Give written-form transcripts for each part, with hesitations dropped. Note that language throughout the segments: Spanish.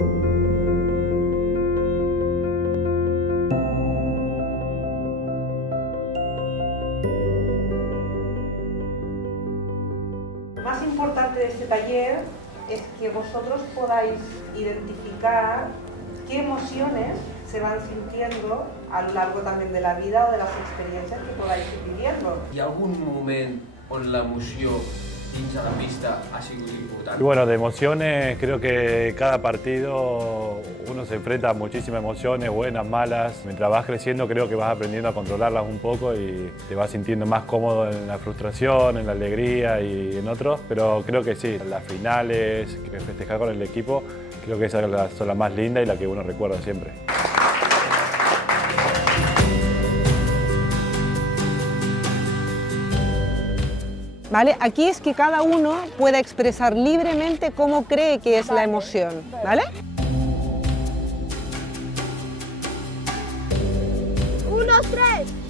Lo más importante de este taller es que vosotros podáis identificar qué emociones se van sintiendo a lo largo también de la vida o de las experiencias que podáis ir viviendo. Hi ha algun moment on l'emoció dins de la pista ha sigut important? Y bueno, de emociones, creo que cada partido uno se enfrenta a muchísimas emociones, buenas, malas. Mientras vas creciendo creo que vas aprendiendo a controlarlas un poco y te vas sintiendo más cómodo en la frustración, en la alegría y en otros. Pero creo que sí, las finales, festejar con el equipo, creo que esas son las más lindas y las que uno recuerda siempre. ¿Vale? Aquí es que cada uno pueda expresar libremente cómo cree que es la emoción, ¿vale? 1, 2, 3.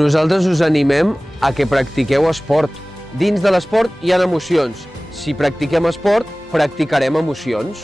Nosaltres us animem a que practiqueu esport. Dins de l'esport hi ha emocions. Si practiquem esport, practicarem emocions.